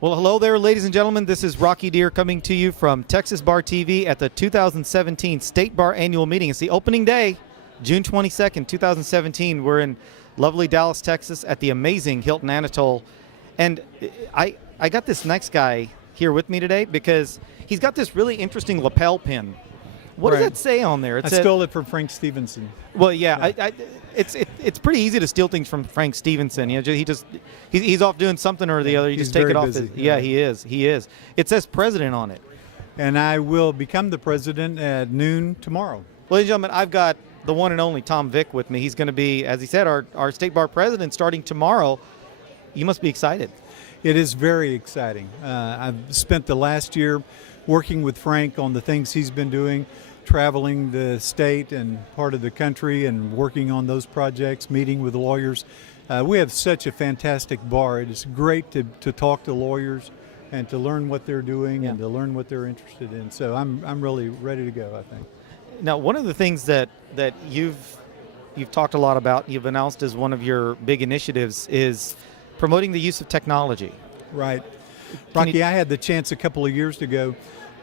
Well, hello there, ladies and gentlemen. This is Rocky Dhir coming to you from Texas Bar TV at the 2017 State Bar Annual Meeting. It's the opening day, June 22nd, 2017. We're in lovely Dallas, Texas at the amazing Hilton Anatole. And I got this next guy here with me today because he's got this really interesting lapel pin. What does that say on there? I stole it from Frank Stevenson. Well, yeah. It's pretty easy to steal things from Frank Stevenson. You know, he's off doing something or the other. You just take it off. He is. It says president on it. And I will become the president at noon tomorrow. Ladies and gentlemen, I've got the one and only Tom Vick with me. He's going to be, as he said, our state bar president starting tomorrow. You must be excited. It is very exciting. I've spent the last year working with Frank on the things he's been doing, traveling the state and part of the country and working on those projects, meeting with lawyers. We have such a fantastic bar. It is great to talk to lawyers and to learn what they're doing and to learn what they're interested in. So I'm really ready to go, I think. Now, one of the things that you've talked a lot about, you've announced as one of your big initiatives, is promoting the use of technology. Right. Rocky, I had the chance a couple of years ago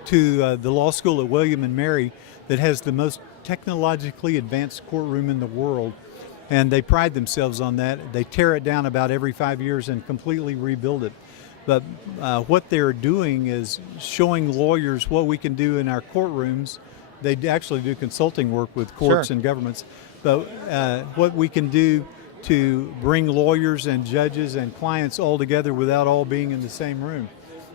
to the law school at William and Mary that has the most technologically advanced courtroom in the world, and they pride themselves on that. They tear it down about every 5 years and completely rebuild it. But what they're doing is showing lawyers what we can do in our courtrooms. They actually do consulting work with courts and governments, but what we can do to bring lawyers and judges and clients all together without all being in the same room.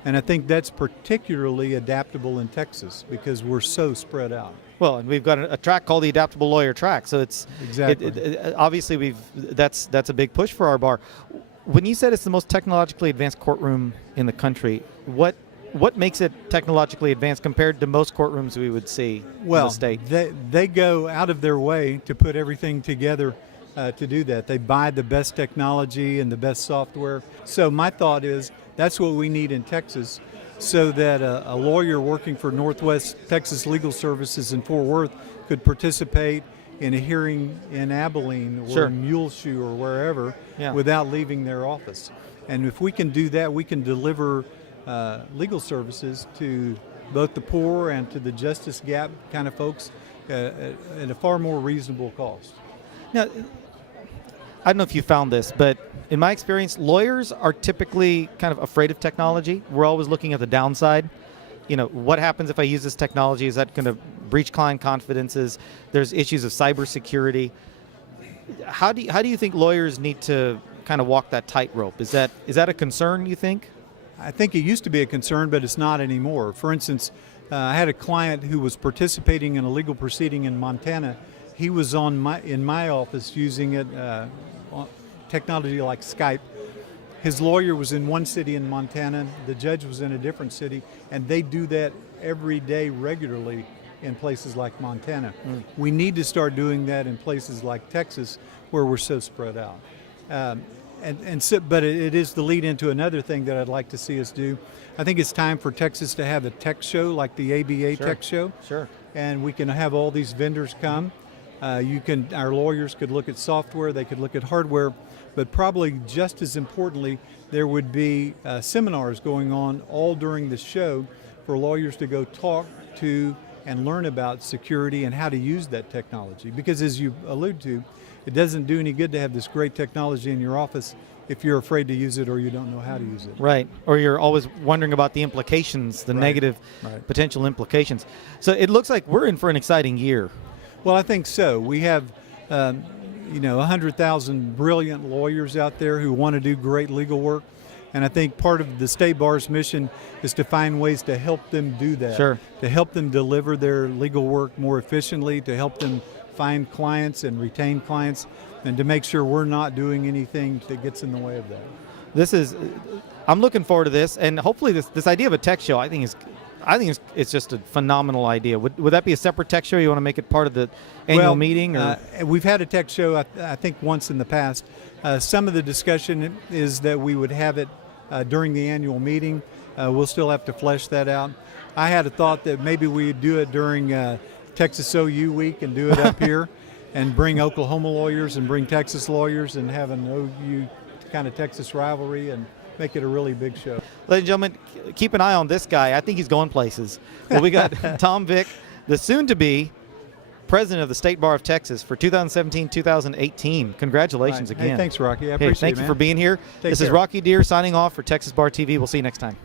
And I think that's particularly adaptable in Texas because we're so spread out. Well, and we've got a track called the Adaptable Lawyer Track, so it's obviously that's a big push for our bar. When you said it's the most technologically advanced courtroom in the country, what makes it technologically advanced compared to most courtrooms we would see in the state? They go out of their way to put everything together to do that. They buy the best technology and the best software. So my thought is that's what we need in Texas, so that a lawyer working for Northwest Texas Legal Services in Fort Worth could participate in a hearing in Abilene or in Muleshoe or wherever without leaving their office. And if we can do that, we can deliver legal services to both the poor and to the justice gap kind of folks at a far more reasonable cost. Now, I don't know if you found this, but in my experience, lawyers are typically kind of afraid of technology. We're always looking at the downside. You know, what happens if I use this technology? Is that going to breach client confidences? There's issues of cybersecurity. How do you think lawyers need to kind of walk that tightrope? Is that a concern, you think? I think it used to be a concern, but it's not anymore. For instance, I had a client who was participating in a legal proceeding in Montana. He was in my office using it, technology like Skype. His lawyer was in one city in Montana, the judge was in a different city, and they do that every day regularly in places like Montana. We need to start doing that in places like Texas where we're so spread out. But it is the lead into another thing that I'd like to see us do. I think it's time for Texas to have a tech show like the ABA Tech Show. And we can have all these vendors come. Our lawyers could look at software, they could look at hardware, but probably just as importantly, there would be seminars going on all during the show for lawyers to go talk to and learn about security and how to use that technology. Because as you allude to, it doesn't do any good to have this great technology in your office if you're afraid to use it or you don't know how to use it. Right, or you're always wondering about the implications, the negative potential implications. So it looks like we're in for an exciting year. Well, I think so. We have 100,000 brilliant lawyers out there who want to do great legal work. And I think part of the State Bar's mission is to find ways to help them do that, to help them deliver their legal work more efficiently, to help them find clients and retain clients, and to make sure we're not doing anything that gets in the way of that. I'm looking forward to this, and hopefully this idea of a tech show, I think it's just a phenomenal idea. Would that be a separate tech show? You want to make it part of the annual meeting? Or? We've had a tech show, I think, once in the past. Some of the discussion is that we would have it during the annual meeting. We'll still have to flesh that out. I had a thought that maybe we'd do it during Texas OU week and do it up here and bring Oklahoma lawyers and bring Texas lawyers and have an OU kind of Texas rivalry and make it a really big show. Ladies and gentlemen, keep an eye on this guy. I think he's going places. Well, we got Tom Vick, the soon-to-be president of the State Bar of Texas for 2017-2018. Congratulations again. Hey, thanks, Rocky. I Hey, appreciate it, thank you man. for being here. Take This is care. Rocky Dhir signing off for Texas Bar TV. We'll see you next time.